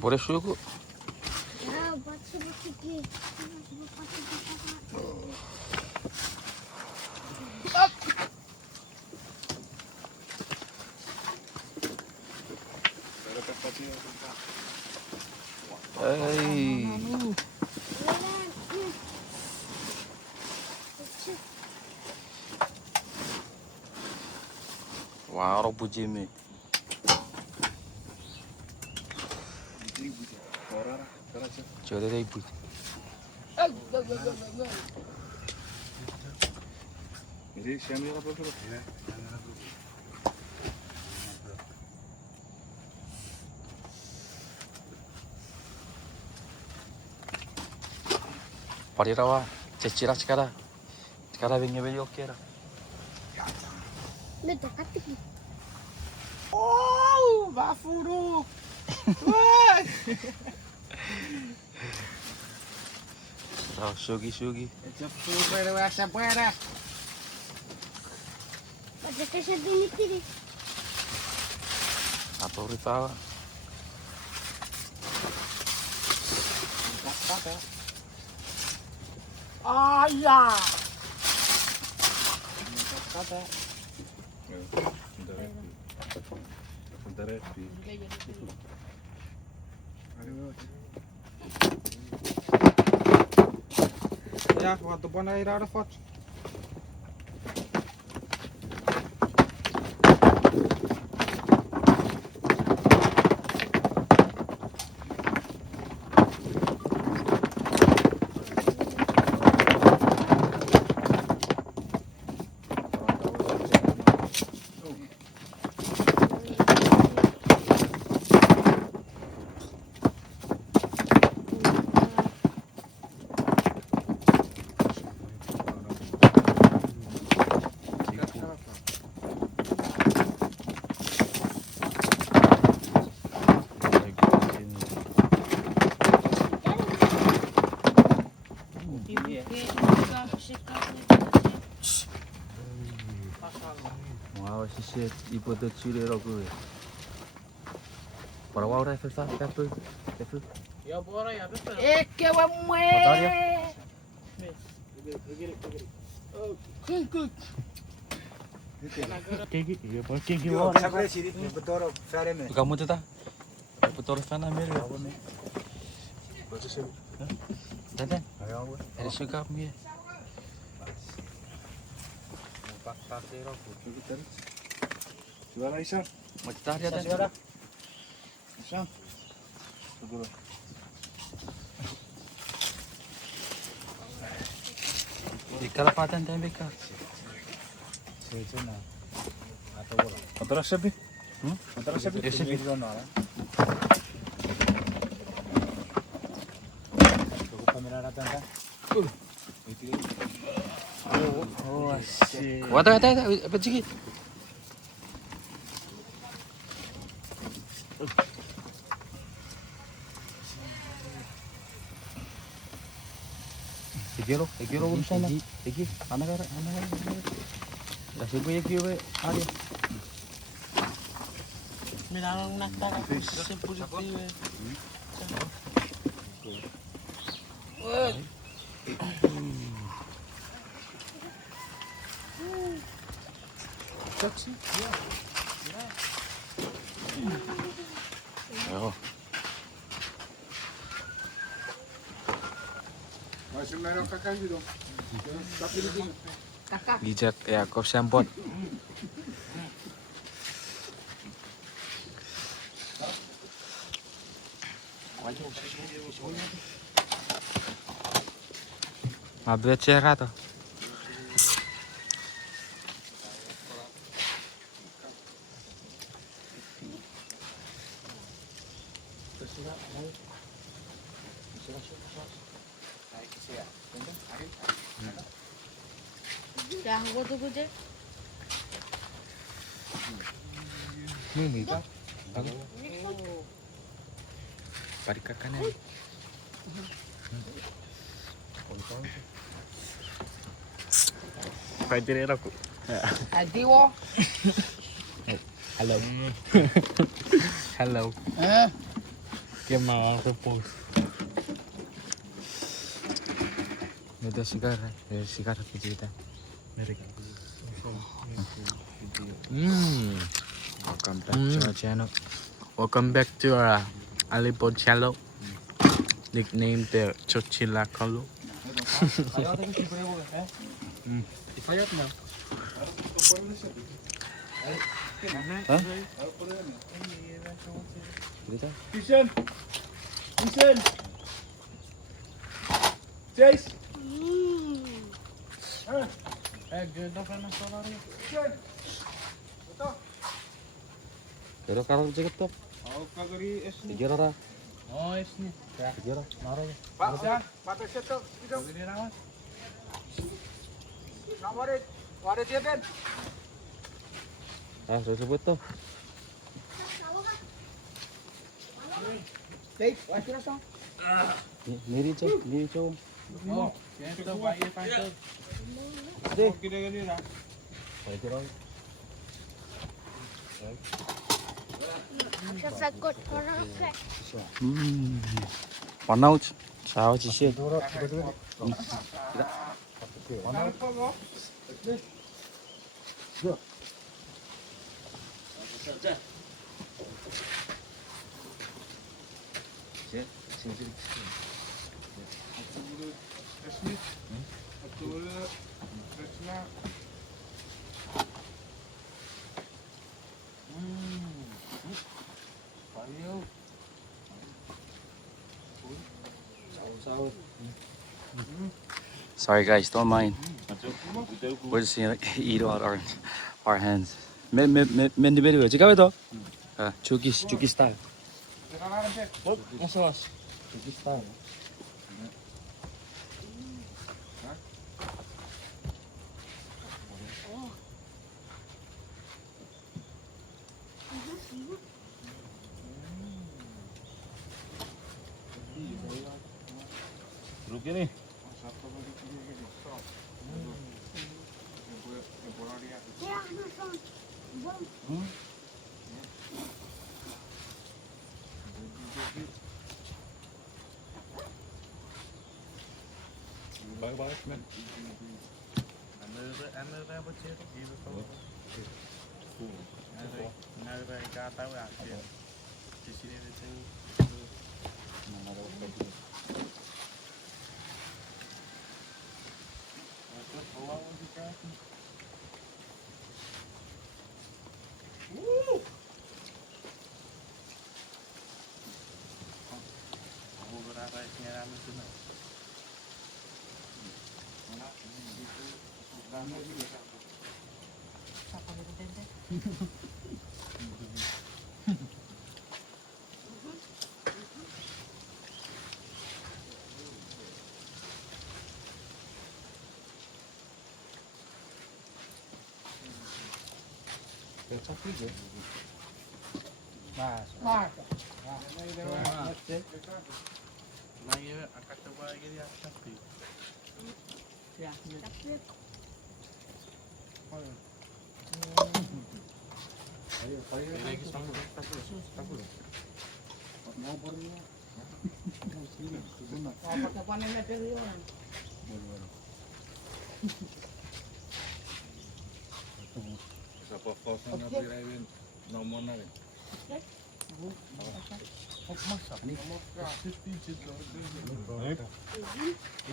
Por eso yo... Ay. Wow, robo Jimmy. Coba deh ibu. Jadi siamnya apa tuh? Parirawa, cecira sekarang. Sekarang bingnya beli oke lah. Oh, bafuru. Wah. Oh, sugi. Cepet pada wasa pada. Ada kasih ini kiri. Atau ritawa. Kata. Ayah. Kata. Sebentar ya. Ya, waktu pun air ada foto. Wow, shit, ibu tuh ciri rogo. Para wow, rifle sa, rifle. Ya, bora ya, betul. Que vamos. Motor ya. Kamu tuh ta? Betul sana mir. Dan. Ada suka mir. Jual Aisyah. Mau tarik ya dan. Aisyah. Segera. Di kalapatan tayo beka. Sejena. Atau bola. Antara siapa? Antara siapa? Siapa? Cukup kamera datang kan? Itu. Oh, asyik. Wata, apa sih? Egiro urusan lah. Egi, anak. Dah siapa Egi we? Ada. Minang nakta. Simple itu. Woi. Taksi. Ayo. Masih merah kakak gitu. Tapi di sini. Gijak ya kau sampot. Mabet cerah tuh. Dah, gua tunggu je. Mimi pak. Parika kanan. Pwede aku. Adiwo. Hello. Hello. Dia mau sepus. Itu sigar, sigar kita. Welcome back to our channel. Welcome back to our Alipod channel. Nickname the Chochila Kalu. Kita. Vision! Vision! Chase! Pero kalau cakap tu, Aku kagari es ni. tiga orang, Oh, ini. tiga orang, marah je. Pak, siapa? Patah siapa? Kita. Nak warit. Warit dia kan? Ah, saya sebut tu. Baik, wasit rasa. Miri cakap. Oh, itu baik pasal. Deh. Kita gani lah. Saya kira. Warna sao chỉ xuyên. Sorry guys, don't mind. We're just gonna eat out our hands. Men di beri cakap itu. Chuki style. Masalah. Chuki style. Rugi ni. Baik-baik men. Anda apa sih? Anda kata apa? Di sini itu. Capi je. Lagi akan coba lagi dia tapi. Ya. Lagi sambung. Mau pergi. Pakai panen ada dia. Siapa kosong nak birain nomor nak?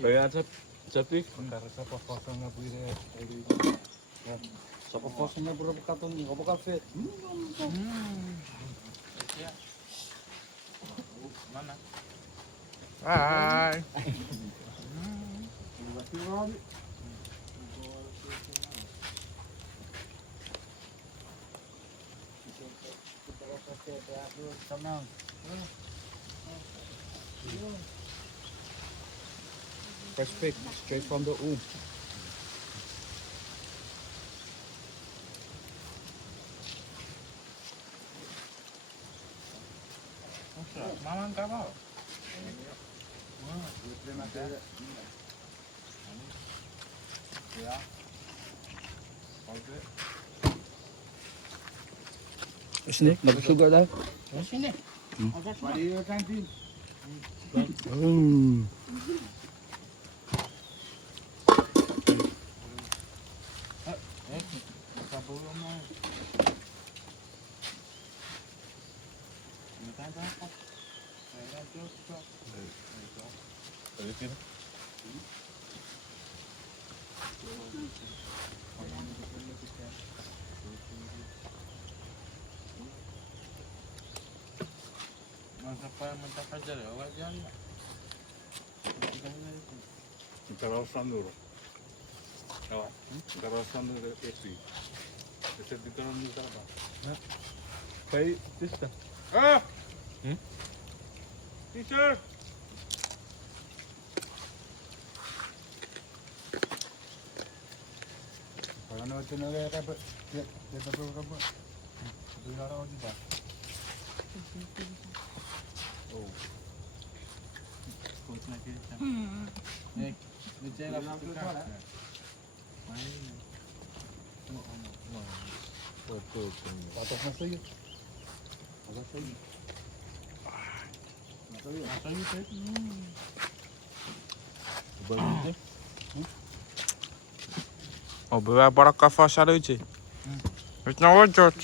Bayar tapi antara siapa kosong nak birain? Siapa kosongnya berapa katong ni? Apa kafe? Mana? Hai. Fresh pick, straight from the oom. Mama enggak mau. Ya. Sini, nak sugar dah. Sini. Dari sini. Kita rawasan dulu. Kita rawasan dulu itu. Bisa ditaruh di sana. Kayak tista. Ah. Teacher. Kalau nak tu nak apa? Dia tak perlu apa. Dia nak apa juga. Oh. Kau nak kita. Nih, ni cakap apa tu? Main. Foto tu. Foto masa ni. Agak sini. Masa ni tu. Bagus. Obyła baraka fasza ludzi. Już na łodziot.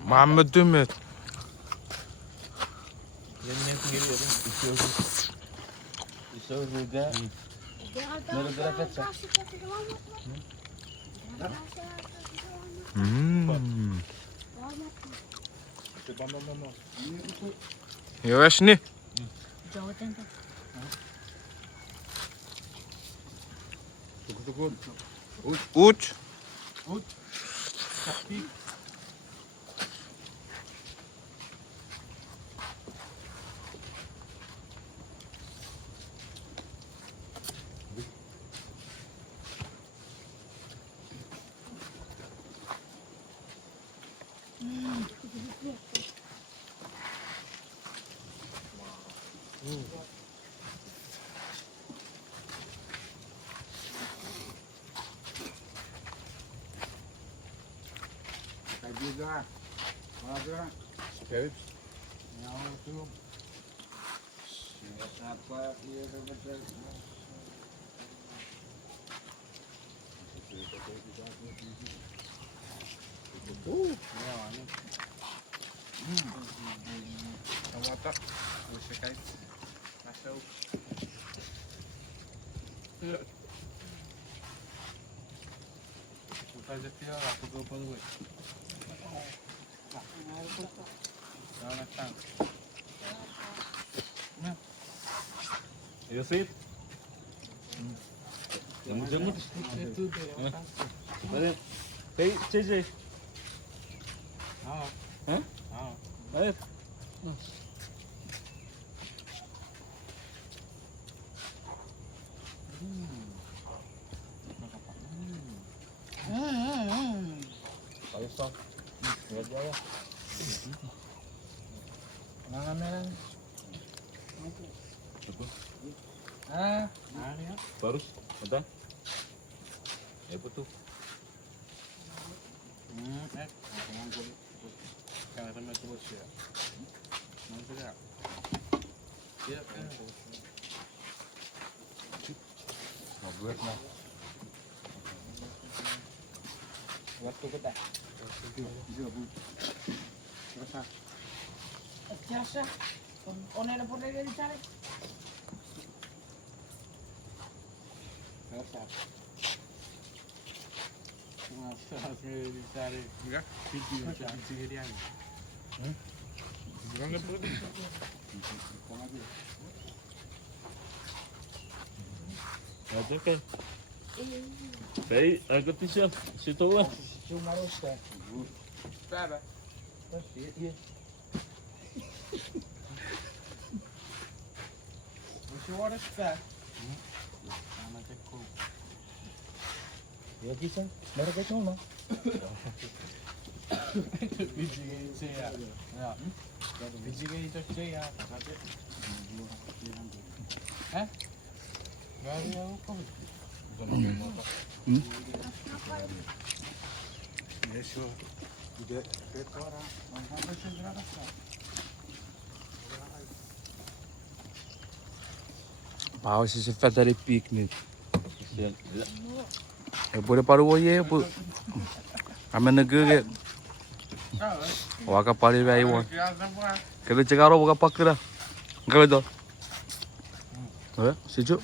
Mamy dymy. Yavaş ne? Uç. Juga. Ada. Sekali. Yang tu. Siapa dia betul. Ya, ni. Kamu tak? Sekali. Masuk. Kita jadi aku go dulu. You see it? Jenguk. Ada. Hey, JJ. Hah? Ada. Ayo stop. Lihat dia ya. Mana merah? Ah, ya. Baru, ada. Ya betul. Kalau sama tu bos ya. Nanti dah. Ya kan. Mau buat nak. Waktu kita. Biasa. Onek apa lagi dicari? Biasa. Masa dicari. Enggak? Video cari dia. Jangan pergi. Ada kan? Baik, aku t-shirt. Situ lah. Cuma rosta. Berapa? Iya. Masih waras tak? Sama cekuk. Ya bisa. Baru kita cuma. Biji saya. Ya. Biji itu saya. Hah? Wauw, ze is een vet dari picknick. Boleh paru ye, bu. Amen negeri. Waka pari bayi wan. Kalau cakap orang bukan pakai dah. Kalau tu. Sejuk.